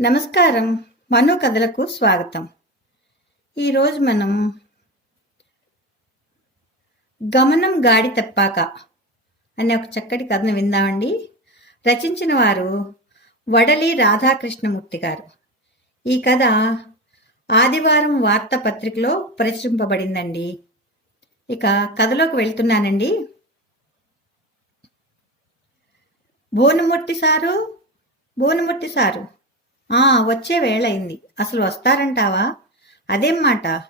నమస్కారం. మను కథలకు స్వాగతం. ఈరోజు మనం గమనం గాడి తప్పాక అనే ఒక చక్కటి కథను విందామండి. రచించిన వారు వడలి రాధాకృష్ణమూర్తి గారు. ఈ కథ ఆదివారం వార్తాపత్రికలో ప్రచురింపబడిందండి. ఇక కథలోకి వెళ్తున్నానండి. భువనమూర్తి సారు? భువనమూర్తి సారు. ఆ వచ్చే వేళయింది. అసలు వస్తారంటావా? అదేం మాట?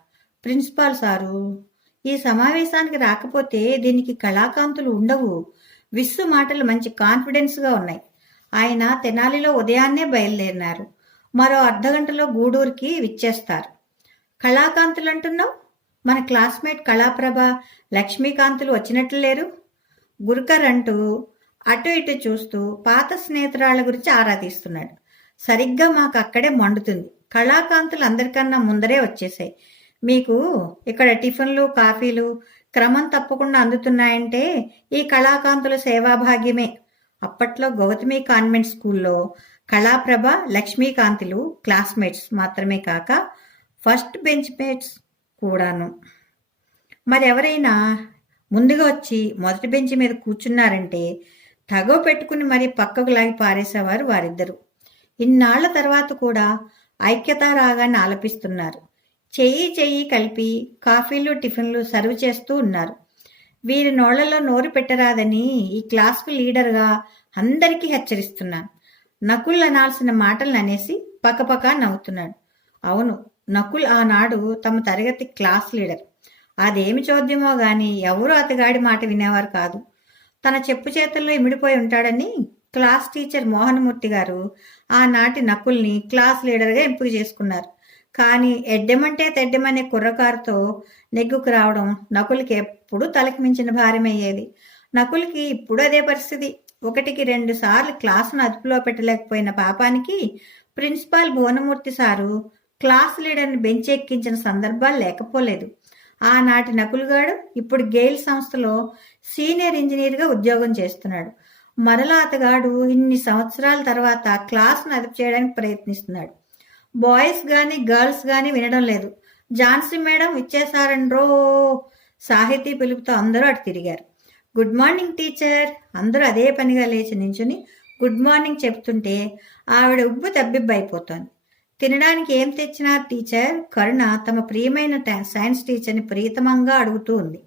ప్రిన్సిపాల్ సారు ఈ సమావేశానికి రాకపోతే దీనికి కళాకాంతులు ఉండవు. విస్సు మాటలు మంచి కాన్ఫిడెన్స్గా ఉన్నాయి. ఆయన తెనాలిలో ఉదయాన్నే బయలుదేరినారు. మరో అర్ధగంటలో గూడూరుకి విచ్చేస్తారు. కళాకాంతులు అంటున్నావు మన క్లాస్మేట్ కళాప్రభ లక్ష్మీకాంతులు వచ్చినట్లు లేరు? గురుకర్ అంటూ అటు ఇటు చూస్తూ పాత స్నేహితురాళ్ళ గురించి ఆరా తీస్తున్నాడు సరిగ్గా మాకు అక్కడే మండుతుంది. కళాకాంతులు అందరికన్నా ముందరే వచ్చేసాయి. మీకు ఇక్కడ టిఫిన్లు కాఫీలు క్రమం తప్పకుండా అందుతున్నాయంటే ఈ కళాకాంతుల సేవాభాగ్యమే. అప్పట్లో గౌతమి కాన్వెంట్ స్కూల్లో కళాప్రభ లక్ష్మీకాంతులు క్లాస్మేట్స్ మాత్రమే కాక ఫస్ట్ బెంచ్ మేట్స్ కూడాను. మరెవరైనా ముందుగా వచ్చి మొదటి బెంచ్ మీద కూర్చున్నారంటే తగవ పెట్టుకుని మరీ పక్కకు లాగి పారేసేవారు వారిద్దరు. ఇన్నాళ్ళ తర్వాత కూడా ఐక్యత రాగాన్ని ఆలపిస్తున్నారు. చెయ్యి చెయ్యి కలిపి కాఫీలు టిఫిన్లు సర్వ్ చేస్తూ ఉన్నారు. వీరి నోళ్ళలో నోరు పెట్టరాదని ఈ క్లాస్కు లీడర్గా అందరికీ హెచ్చరిస్తున్నాను. నకుల్ అనాల్సిన మాటలను అనేసి పక్కపక్క నవ్వుతున్నాడు. అవును నకుల్ ఆనాడు తమ తరగతి క్లాస్ లీడర్. అదేమి చోద్యమో గాని ఎవరు అతగాడి మాట వినేవారు కాదు. తన చెప్పు చేతుల్లో ఇమిడిపోయి ఉంటాడని క్లాస్ టీచర్ మోహనమూర్తి గారు ఆనాటి నకుల్ని క్లాస్ లీడర్గా ఎంపిక చేసుకున్నారు. కానీ ఎడ్డెమంటే తెడ్డెమనే కుర్రకారుతో నెగ్గుకు రావడం నకులకి ఎప్పుడు తలకి మించిన భారమయ్యేది. నకులకి ఇప్పుడు అదే పరిస్థితి. ఒకటికి రెండు సార్లు క్లాసును అదుపులో పెట్టలేకపోయిన పాపానికి ప్రిన్సిపాల్ భువనమూర్తి సారు క్లాస్ లీడర్ని బెంచెక్కించిన సందర్భాలు లేకపోలేదు. ఆనాటి నకులుగాడు ఇప్పుడు గెయిల్ సంస్థలో సీనియర్ ఇంజనీర్గా ఉద్యోగం చేస్తున్నాడు. మరలా అతగాడు ఇన్ని సంవత్సరాల తర్వాత క్లాస్ను అదుపు చేయడానికి ప్రయత్నిస్తున్నాడు. బాయ్స్ కానీ గర్ల్స్ కానీ వినడం లేదు. జాన్సీ మేడం ఇచ్చేసారండ్రో సాహితీ పిలుపుతో అందరూ అటు తిరిగారు. Good morning teacher. అందరూ అదే పనిగా లేచి నించుని గుడ్ మార్నింగ్ చెప్తుంటే ఆవిడ ఉబ్బు తబ్బిబ్బైపోతోంది. తినడానికి ఏం తెచ్చినా టీచర్? కరుణ తమ ప్రియమైన సైన్స్ టీచర్ని ప్రీతమంగా అడుగుతూ ఉంది.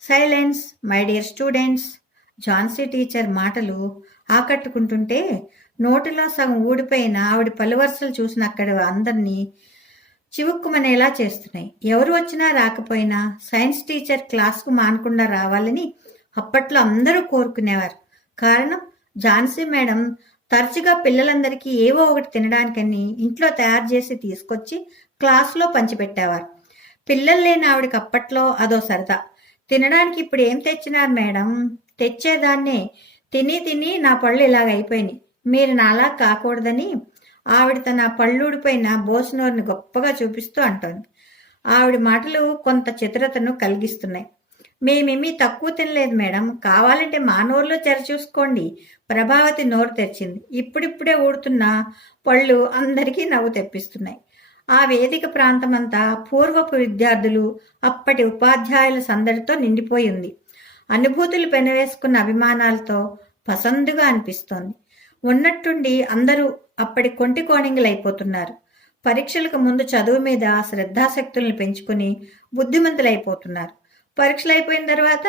Silence my dear students. Jhansi teacher మాటలు ఆకట్టుకుంటుంటే నోటిలో సగం ఊడిపోయిన ఆవిడ పలువరుసలు చూసిన అక్కడ అందరినీ చివుక్కుమనేలా చేస్తున్నాయి. ఎవరు వచ్చినా రాకపోయినా సైన్స్ టీచర్ క్లాస్కు మానకుండా రావాలని అప్పట్లో అందరూ కోరుకునేవారు. కారణం ఝాన్సీ మేడం తరచుగా పిల్లలందరికీ ఏవో ఒకటి తినడానికని ఇంట్లో తయారు చేసి తీసుకొచ్చి క్లాస్లో పంచిపెట్టేవారు. పిల్లలు లేని ఆవిడకి అప్పట్లో అదో సరదా. తినడానికి ఇప్పుడు ఏం తెచ్చినారు మేడం? తెచ్చేదాన్నే. తిని తిని నా పళ్ళు ఇలాగ అయిపోయినాయి. మీరు నాలా కాకూడదని ఆవిడ తన పళ్ళూడిపోయిన బోసునోరుని గొప్పగా చూపిస్తూ అంటోంది. ఆవిడ మాటలు కొంత చిత్రతను కలిగిస్తున్నాయి. మేమేమీ తక్కువ తినలేదు మేడం. కావాలంటే మా నోరులో చూసుకోండి. ప్రభావతి నోరు తెరిచింది. ఇప్పుడిప్పుడే ఊడుతున్న పళ్ళు అందరికీ నవ్వు తెప్పిస్తున్నాయి. ఆ వేదిక ప్రాంతమంతా పూర్వపు విద్యార్థులు అప్పటి ఉపాధ్యాయుల సందడితో నిండిపోయి ఉంది. అనుభూతులు పెనవేసుకున్న అభిమానాలతో పసందుగా అనిపిస్తోంది. ఉన్నట్టుండి అందరూ అప్పటి కొంటి కోణింగులైపోతున్నారు పరీక్షలకు ముందు చదువు మీద శ్రద్ధాశక్తుల్ని పెంచుకుని బుద్ధిమంతులైపోతున్నారు. పరీక్షలు అయిపోయిన తర్వాత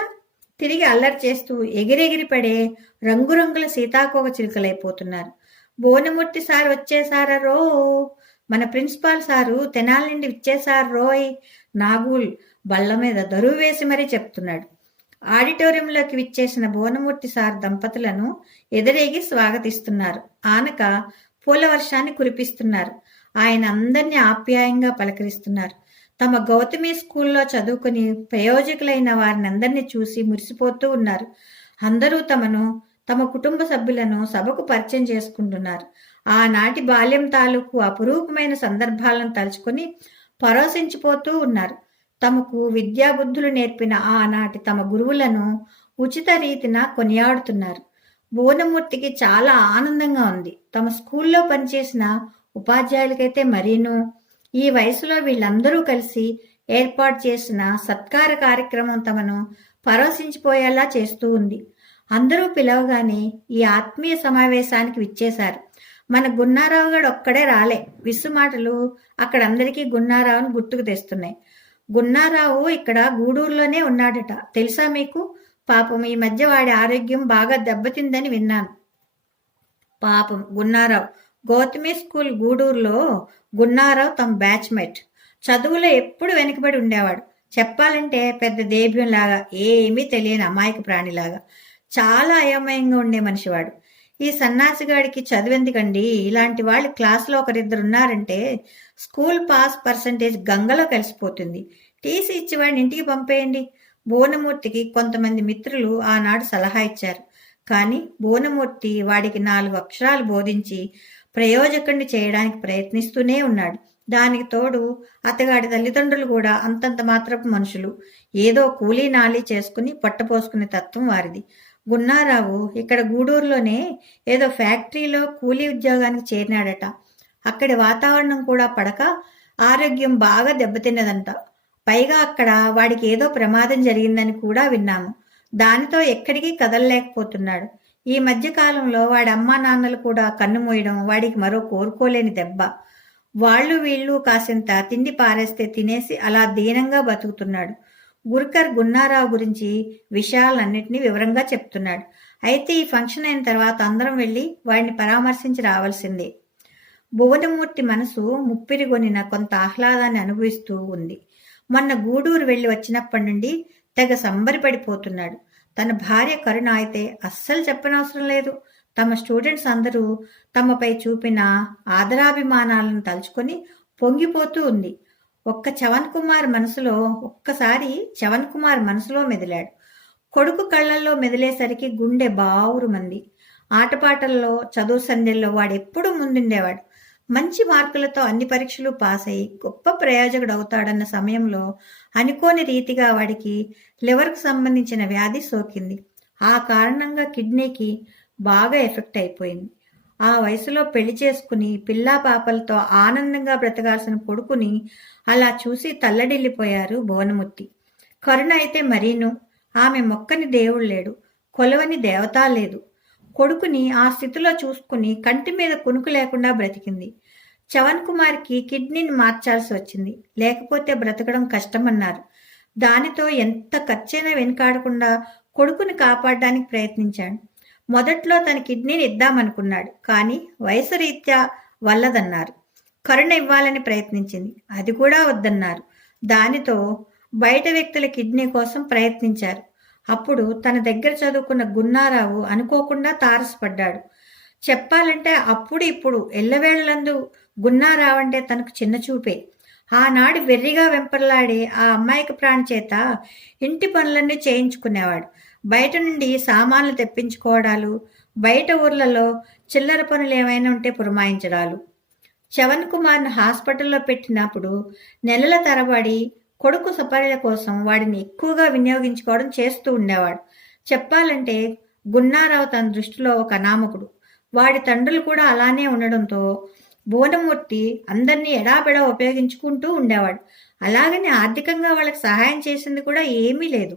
తిరిగి అల్లరి చేస్తూ ఎగిరెగిరి పడే రంగురంగుల సీతాకోక చిలుకలైపోతున్నారు. భువనమూర్తి సార్ వచ్చేసారా రో మన ప్రిన్సిపాల్ సారు తెనాల నుండి ఇచ్చేసారు రోయ్? నాగూల్ బళ్ళ మీద దరువు వేసి మరీ చెప్తున్నాడు. ఆడిటోరియంలోకి విచ్చేసిన భువనమూర్తి సార్ దంపతులను ఎదురేగి స్వాగతిస్తున్నారు. ఆనక పూల వర్షాన్ని కురిపిస్తున్నారు. ఆయన అందరినీ ఆప్యాయంగా పలకరిస్తున్నారు. తమ గౌతమి స్కూల్లో చదువుకుని ప్రయోజకులైన వారిని అందరినీ చూసి మురిసిపోతూ ఉన్నారు. అందరూ తమను తమ కుటుంబ సభ్యులను సభకు పరిచయం చేసుకుంటున్నారు. ఆనాటి బాల్యం తాలూకు అపురూపమైన సందర్భాలను తలుచుకొని పరోసించిపోతూ ఉన్నారు. తమకు విద్యాబుద్ధులు నేర్పిన ఆనాటి తమ గురువులను ఉచిత రీతిన కొనియాడుతున్నారు. భువనమూర్తికి చాలా ఆనందంగా ఉంది. తమ స్కూల్లో పనిచేసిన ఉపాధ్యాయులకైతే మరీను ఈ వయసులో వీళ్ళందరూ కలిసి ఏర్పాటు చేసిన సత్కార కార్యక్రమం తమను పరవశించిపోయేలా చేస్తూ ఉంది. అందరూ పిలవగానే ఈ ఆత్మీయ సమావేశానికి విచ్చేశారు. మన గున్నారావు గడు ఒక్కడే రాలే. విసు మాటలు అక్కడ అందరికీ గున్నారావును గుర్తుకు తెస్తున్నాయి. గున్నారావు ఇక్కడ గూడూరులోనే ఉన్నాడట. తెలుసా మీకు? పాపం ఈ మధ్య వాడి ఆరోగ్యం బాగా దెబ్బతిందని విన్నాను. పాపం గున్నారావు. గౌతమి స్కూల్ గూడూరులో గున్నారావు తమ బ్యాచ్మేట్. చదువులో ఎప్పుడు వెనుకబడి ఉండేవాడు. చెప్పాలంటే పెద్ద దేభ్యంలాగా ఏమీ తెలియని అమాయక ప్రాణిలాగా. చాలా అయోమయంగా ఉండే మనిషివాడు. ఈ సన్నాసిగాడికి చదివెందుకండి? ఇలాంటి వాళ్ళు క్లాసులో ఒకరిద్దరు ఉన్నారంటే స్కూల్ పాస్ పర్సంటేజ్ గంగలో కలిసిపోతుంది. టీసీ ఇచ్చి వాడిని ఇంటికి పంపేయండి. భువనమూర్తికి కొంతమంది మిత్రులు ఆనాడు సలహా ఇచ్చారు. కానీ భువనమూర్తి వాడికి నాలుగు అక్షరాలు బోధించి ప్రయోజకుడిని చేయడానికి ప్రయత్నిస్తూనే ఉన్నాడు. దానికి తోడు అతగాడి తల్లిదండ్రులు కూడా అంతంత మాత్రపు మనుషులు. ఏదో కూలీ నాళీ చేసుకుని పొట్టపోసుకునే తత్వం వారిది. గున్నారావు ఇక్కడ గూడూరులోనే ఏదో ఫ్యాక్టరీలో కూలీ ఉద్యోగానికి చేరినాడట. అక్కడి వాతావరణం కూడా పడక ఆరోగ్యం బాగా దెబ్బతిన్నదంట. పైగా అక్కడ వాడికి ఏదో ప్రమాదం జరిగిందని కూడా విన్నాము. దానితో ఎక్కడికి కదలలేకపోతున్నాడు. ఈ మధ్య కాలంలో వాడి అమ్మా నాన్నలు కూడా కన్ను మూయడం వాడికి మరో కోరుకోలేని దెబ్బ. వాళ్ళు వీళ్ళు కాసింత తిండి పారేస్తే తినేసి అలా దీనంగా బతుకుతున్నాడు. గురుకర్ గున్నారావు గురించి విషయాలన్నింటినీ వివరంగా చెప్తున్నాడు. అయితే ఈ ఫంక్షన్ అయిన తర్వాత అందరం వెళ్ళి వాడిని పరామర్శించి రావాల్సిందే. భువనమూర్తి మనసు ముప్పిరిగొనిన కొంత ఆహ్లాదాన్ని అనుభవిస్తూ ఉంది. మొన్న గూడూరు వెళ్ళి వచ్చినప్పటి నుండి తెగ సంబరపడిపోతున్నాడు. తన భార్య కరుణ అయితే అస్సలు చెప్పనవసరం లేదు. తమ స్టూడెంట్స్ అందరూ తమపై చూపిన ఆదరాభిమానాలను తలుచుకొని పొంగిపోతూ ఉంది. ఒక్క చవన్ కుమార్ మనసులో ఒక్కసారి చవన్ కుమార్ మనసులో మెదిలాడు. కొడుకు కళ్ళల్లో మెదిలేసరికి గుండె బావురు మంది ఆటపాటల్లో చదువు సంధ్యల్లో వాడెప్పుడు ముందుండేవాడు. మంచి మార్కులతో అన్ని పరీక్షలు పాస్ అయ్యి గొప్ప ప్రయోజకుడు అవుతాడన్న సమయంలో అనుకోని రీతిగా వాడికి లివర్కు సంబంధించిన వ్యాధి సోకింది. ఆ కారణంగా కిడ్నీకి బాగా ఎఫెక్ట్ అయిపోయింది. ఆ వయసులో పెళ్ళి చేసుకుని పిల్లా పాపలతో ఆనందంగా బ్రతకాల్సిన కొడుకుని అలా చూసి తల్లడిల్లిపోయారు భువనమూర్తి. కరుణ అయితే మరీను. ఆమె మొక్కని దేవుడు లేడు. కొలవని దేవతా లేదు. కొడుకుని ఆ స్థితిలో చూసుకుని కంటి మీద కునుకు లేకుండా బ్రతికింది. చవన్ కుమార్కి కిడ్నీని మార్చాల్సి వచ్చింది. లేకపోతే బ్రతకడం కష్టమన్నారు. దానితో ఎంత ఖర్చైనా వెనుకాడకుండా కొడుకుని కాపాడడానికి ప్రయత్నించాడు. మొదట్లో తన కిడ్నీని ఇద్దామనుకున్నాడు కానీ వయసు రీత్యా వల్లదన్నారు. కరుణ ఇవ్వాలని ప్రయత్నించింది. అది కూడా వద్దన్నారు. దానితో బయట వ్యక్తుల కిడ్నీ కోసం ప్రయత్నించారు. అప్పుడు తన దగ్గర చదువుకున్న గున్నారావు అనుకోకుండా తారసపడ్డాడు. చెప్పాలంటే అప్పుడు ఇప్పుడు ఎల్లవేళలందు గున్నారావు అంటే తనకు చిన్న చూపే. ఆనాడు వెర్రిగా వెంపర్లాడి ఆ అమ్మాయికి ప్రాణి చేత ఇంటి పనులన్నీ చేయించుకునేవాడు. బయట నుండి సామాన్లు తెప్పించుకోవడాలు బయట ఊర్లలో చిల్లర పనులు ఏమైనా ఉంటే పురమాయించడాలు. చవన్ కుమార్ను హాస్పిటల్లో పెట్టినప్పుడు నెలల తరబడి కొడుకు సపర్యల కోసం వాడిని ఎక్కువగా వినియోగించుకోవడం చేస్తూ ఉండేవాడు. చెప్పాలంటే గున్నారావు తన దృష్టిలో ఒక అనామకుడు. వాడి తండ్రులు కూడా అలానే ఉండడంతో బోనమూర్తి అందరినీ ఎడాబెడా ఉపయోగించుకుంటూ ఉండేవాడు. అలాగని ఆర్థికంగా వాళ్ళకి సహాయం చేసింది కూడా ఏమీ లేదు.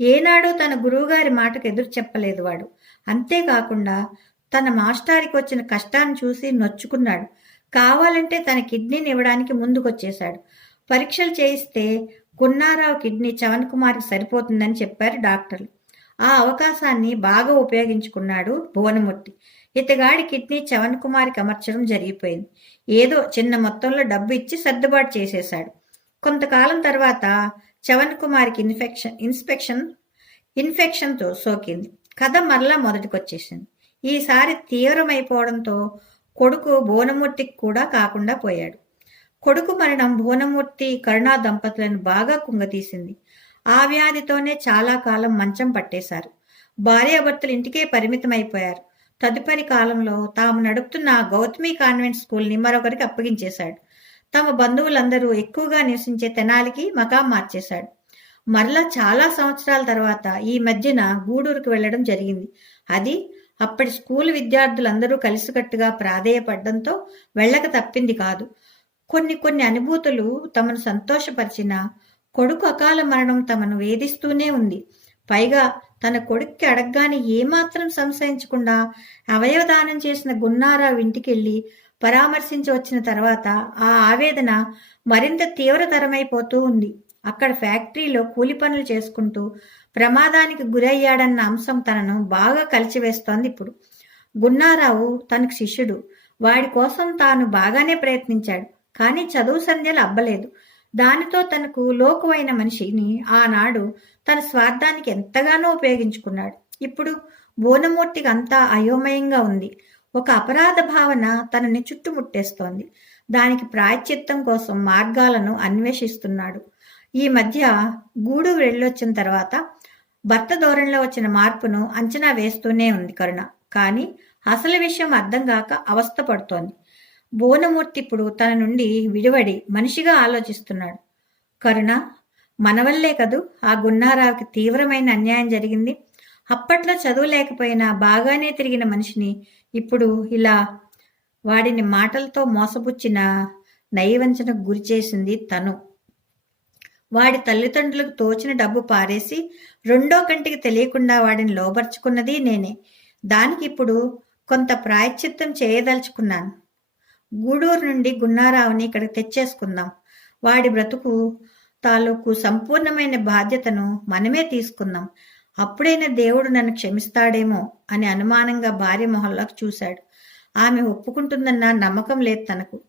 ఏనాడూ తన గురువుగారి మాటకు ఎదురు చెప్పలేదు వాడు. అంతేకాకుండా తన మాస్టారికి వచ్చిన కష్టాన్ని చూసి నొచ్చుకున్నాడు. కావాలంటే తన కిడ్నీని ఇవ్వడానికి ముందుకొచ్చేశాడు. పరీక్షలు చేయిస్తే గున్నారావు కిడ్నీ చవన్ కుమార్కి సరిపోతుందని చెప్పారు డాక్టర్లు. ఆ అవకాశాన్ని బాగా ఉపయోగించుకున్నాడు భువనమూర్తి. ఇతగాడి కిడ్నీ చవన్ కుమార్కి అమర్చడం జరిగిపోయింది. ఏదో చిన్న మొత్తంలో డబ్బు ఇచ్చి సర్దుబాటు చేసేశాడు. కొంతకాలం తర్వాత చవన్ కుమార్కి ఇన్ఫెక్షన్ ఇన్స్పెక్షన్ ఇన్ఫెక్షన్తో సోకింది. కథ మరలా మొదటికొచ్చేసింది. ఈసారి తీవ్రమైపోవడంతో కొడుకు భువనమూర్తికి కూడా కాకుండా పోయాడు. కొడుకు మరణం భువనమూర్తి కరుణా దంపతులను బాగా కుంగతీసింది. ఆ వ్యాధితోనే చాలా కాలం మంచం పట్టేశారు. భార్యాభర్తలు ఇంటికే పరిమితమైపోయారు. తదుపరి కాలంలో తాము నడుపుతున్న గౌతమి కాన్వెంట్ స్కూల్ని మరొకరికి అప్పగించేశాడు. తమ బంధువులందరూ ఎక్కువగా నివసించే తెనాలికి మకాం మార్చేశాడు. మరలా చాలా సంవత్సరాల తర్వాత ఈ మధ్యన గూడూరుకు వెళ్ళడం జరిగింది. అది అప్పటి స్కూల్ విద్యార్థులందరూ కలిసికట్టుగా ప్రాధేయపడడంతో వెళ్ళక తప్పింది కాదు. కొన్ని కొన్ని అనుభూతులు తమను సంతోషపరిచిన కొడుకు అకాల మరణం తమను వేధిస్తూనే ఉంది. పైగా తన కొడుక్కి అడగగానే ఏమాత్రం సంశయించకుండా అవయవదానం చేసిన గున్నారావు ఇంటికెళ్ళి పరామర్శించి వచ్చిన తర్వాత ఆ ఆవేదన మరింత తీవ్రతరమైపోతూ ఉంది. అక్కడ ఫ్యాక్టరీలో కూలి పనులు చేసుకుంటూ ప్రమాదానికి గురయ్యాడన్న అంశం తనను బాగా కలిచివేస్తోంది ఇప్పుడు. గున్నారావు తనకు శిష్యుడు. వాడి కోసం తాను బాగానే ప్రయత్నించాడు కానీ చదువు సంధ్యలు అబ్బలేదు. దానితో తనకు లోకువైన మనిషిని ఆనాడు తన స్వార్థానికి ఎంతగానో ఉపయోగించుకున్నాడు. ఇప్పుడు బోనమూర్తికి అంతా అయోమయంగా ఉంది. ఒక అపరాధ భావన తనని చుట్టుముట్టేస్తోంది. దానికి ప్రాయశ్చిత్తం కోసం మార్గాలను అన్వేషిస్తున్నాడు. ఈ మధ్య గూడు వెళ్ళొచ్చిన తర్వాత భర్త ధోరణిలో వచ్చిన మార్పును అంచనా వేస్తూనే ఉంది కరుణ. కానీ అసలు విషయం అర్థం కాక అవస్థపడుతోంది బోనమూర్తి ఇప్పుడు తన నుండి విడివడి మనిషిగా ఆలోచిస్తున్నాడు. కరుణ మనవల్లే కదూ ఆ గున్నారావుకి తీవ్రమైన అన్యాయం జరిగింది? అప్పట్లో చదువు లేకపోయినా బాగానే తిరిగిన మనిషిని ఇప్పుడు ఇలా వాడిని మాటలతో మోసపుచ్చిన నయవంచనకు గురి చేసింది తను. వాడి తల్లిదండ్రులకు తోచిన డబ్బు పారేసి రెండో కంటికి తెలియకుండా వాడిని లోబర్చుకున్నది నేనే. దానికి ఇప్పుడు కొంత ప్రాయశ్చిత్తం చేయదలుచుకున్నాను. గూడూరు నుండి గున్నారావుని ఇక్కడికి తెచ్చేసుకుందాం. వాడి బ్రతుకు తాలూకు సంపూర్ణమైన బాధ్యతను మనమే తీసుకుందాం. అప్పుడైనా దేవుడు నన్ను క్షమిస్తాడేమో అని అనుమానంగా భార్య మొహంలోకి చూశాడు. ఆమె ఒప్పుకుంటుందన్న నమ్మకం లేదు తనకు.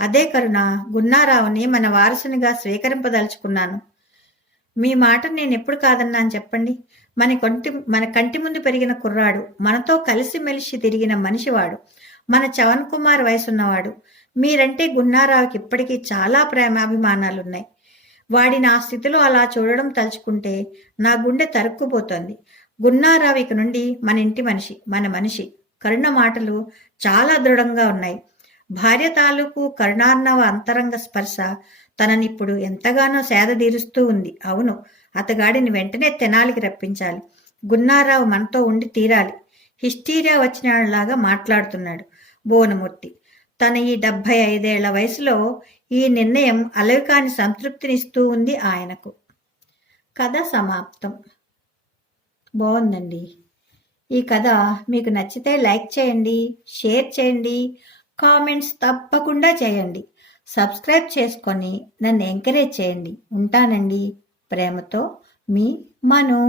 అదే కరుణ గున్నారావుని మన వారసునిగా స్వీకరింపదలుచుకున్నాను. మీ మాట నేను ఎప్పుడు కాదన్నాను చెప్పండి. మన కొంటి మన కంటి ముందు పెరిగిన కుర్రాడు మనతో కలిసిమెలిసి తిరిగిన మనిషివాడు మన చవన్ కుమార్ వయసున్నవాడు. మీరంటే గున్నారావుకి ఇప్పటికీ చాలా ప్రేమాభిమానాలున్నాయి. వాడి నా స్థితిలో అలా చూడడం తలుచుకుంటే నా గుండె తరుక్కుపోతోంది. గున్నారావు ఇక నుండి మన ఇంటి మనిషి మన మనిషి. కరుణ మాటలు చాలా దృఢంగా ఉన్నాయి. భార్య తాలూకు కరుణార్ణవ అంతరంగ స్పర్శ తననిప్పుడు ఎంతగానో సేదదీరుస్తూ ఉంది. అవును అతగాడిని వెంటనే తెనాలికి రప్పించాలి. గున్నారావు మనతో ఉండి తీరాలి. హిస్టీరియా వచ్చినలాగా మాట్లాడుతున్నాడు భువనమూర్తి తన ఈ డెబ్భై ఐదేళ్ళ వయసులో ఈ నిర్ణయం అలవికాని సంతృప్తినిస్తూ ఉంది ఆయనకు. కథ సమాప్తం. బాగుందండి. ఈ కథ మీకు నచ్చితే లైక్ చేయండి షేర్ చేయండి కామెంట్స్ తప్పకుండా చేయండి. సబ్స్క్రైబ్ చేసుకొని నన్ను ఎంకరేజ్ చేయండి. ఉంటానండి. ప్రేమతో మీ మను.